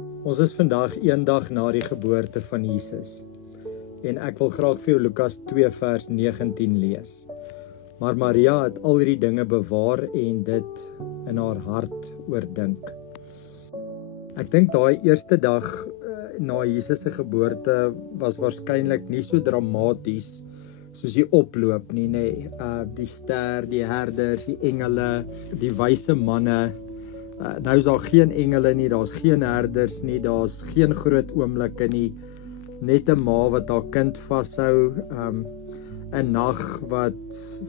Ons is vandag een dag na die geboorte van Jesus. En ek wil graag vir jou Lukas 2 vers 19 lees. Maar Maria het al hierdie dinge bewaar en dit in haar hart oordink. Ek dink daai eerste dag na Jesus se geboorte was waarskynlik nie so dramaties soos die oploop nie, nê. Die ster, die herders, die engele, die wyse manne. Nou is daar geen engele nie, daar's geen herders nie, daar's geen groot oomblikke nie. Net 'n ma wat haar kind vashou, 'n nag wat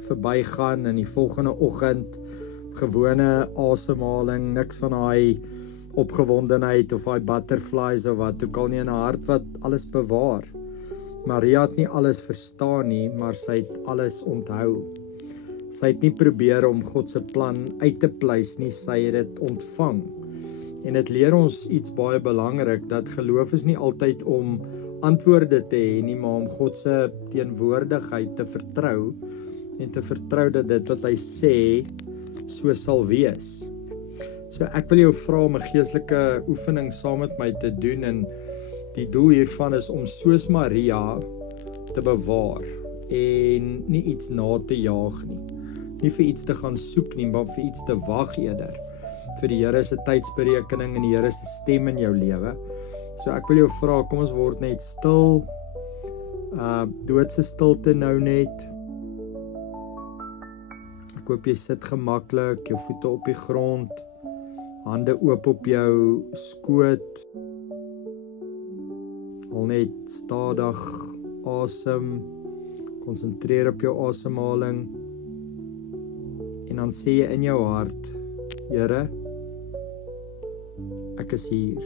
verbygaan en die volgende oggend gewone asemhaling, niks van daai opgewondenheid of daai butterflies of wat ook al nie, in haar hart wat alles bewaar. Maria het nie alles verstaan nie, maar sy het alles onthou. Sy het nie probeer om God se plan uit te pleis nie, sy het dit ontvang. En dit leer ons iets baie belangrik, dat geloof is nie altyd om antwoorde te hê nie, maar om God se teenwoordigheid te vertrou en te vertrou dat dit wat hy sê so sal wees. So ek wil jou vra om 'n geestelike oefening saam met my te doen, en die doel hiervan is om soos Maria te bewaar en nie iets na te jaag nie. Nie vir iets te gaan soek nie, maar vir iets te wag eerder. Vir die Here se tydsberekening en die Here se stem in jou lewe. So ek wil jou vra, kom ons word net stil. Doodse stilte nou net. Ek hoop jy sit gemaklik, jou voete op die grond, hande oop op jou skoot. Al net stadig asem, konsentreer op jou asemhaling. En dan sê jy in jou hart, Here, ek is hier.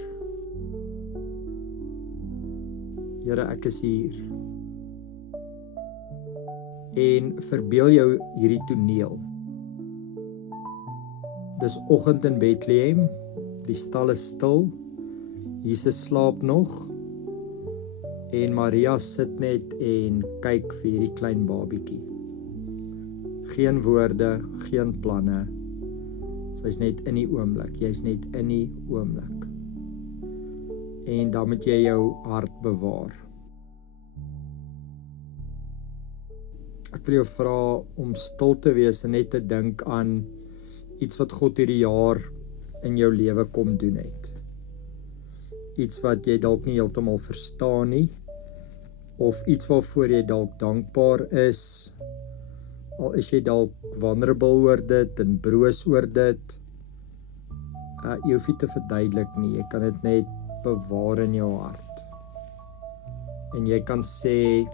Here, ek is hier. En verbeel jou hierdie toneel. Dis oggend in Bethlehem, die stal is stil, Jesus slaap nog, en Maria sit net en kyk vir hierdie klein babietjie. Geen woorde, geen planne. Sy's net in die oomblik, jy's net in die oomblik. En dan moet jy jou hart bewaar. Ek wil jou vra om stil te wees en net te dink aan iets wat God hierdie jaar in jou lewe kom doen het. Iets wat jy dalk nie heeltemal verstaan nie, of iets waarvoor jy dalk dankbaar is, al is jy dalk vulnerable oor dit en broos oor dit. Jy hoef nie te verduidelik nie, jy kan dit net bewaar in jou hart. En jy kan sê,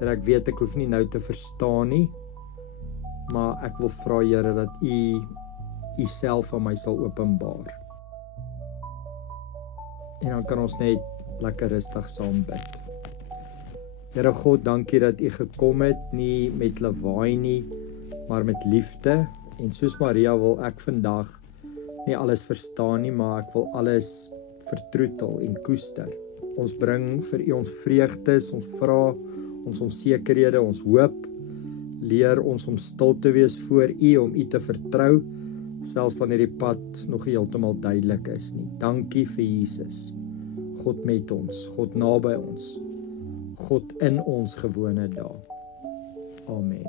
ek weet ek hoef nie nou te verstaan nie, maar ek wil vra Here dat U self aan my sal openbaar. En dan kan ons net lekker rustig saam bid. Here God, dankie dat U gekom het, nie met lawaai nie, maar met liefde. En soos Maria wil ek vandag nie alles verstaan nie, maar ek wil alles vertroetel en koester. Ons bring vir U ons vreugdes, ons vra, ons onsekerhede, ons hoop. Leer ons om stil te wees voor U, om U te vertrou, selfs wanneer die pad nog nie heeltemal duidelik is nie. Dankie vir Jesus. God met ons, God naby ons, God in ons gewone dae. Amen.